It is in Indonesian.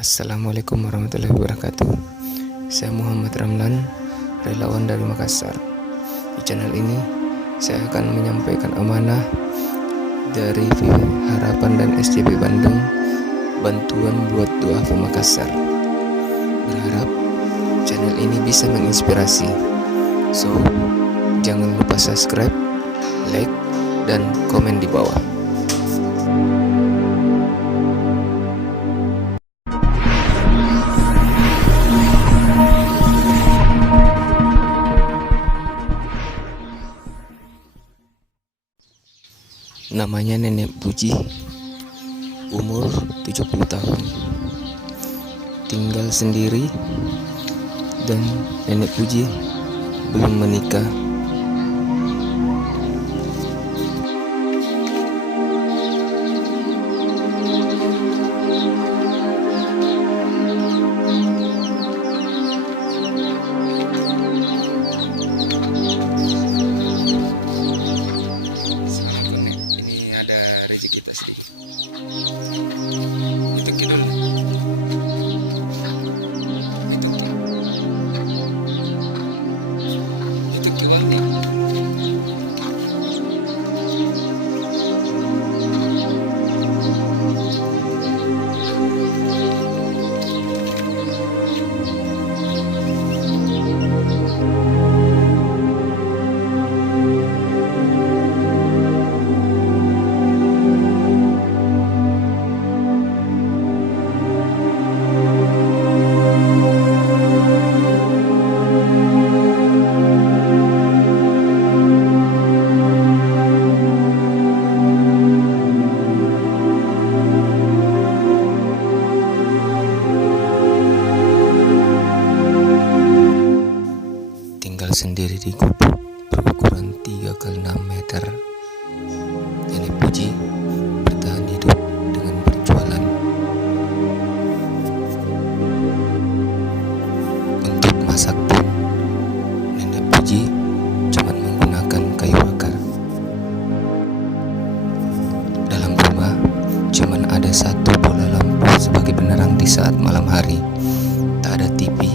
Assalamualaikum warahmatullahi wabarakatuh. Saya Muhammad Ramlan, relawan dari Makassar. Di channel ini saya akan menyampaikan amanah dari Harapan dan SCP Bandung, bantuan buat duafa Makassar. Berharap channel ini bisa menginspirasi. So, jangan lupa subscribe, like, dan komen di bawah. Namanya Nenek Puji, umur 70 tahun, tinggal sendiri, dan Nenek Puji belum menikah. Tinggal sendiri di gubuk berukuran 3x6 meter, Nenek Puji bertahan hidup dengan berjualan. Untuk masak pun, Nenek Puji cuma menggunakan kayu bakar. Dalam rumah cuma ada satu bola lampu sebagai penerang di saat malam hari. Tak ada TV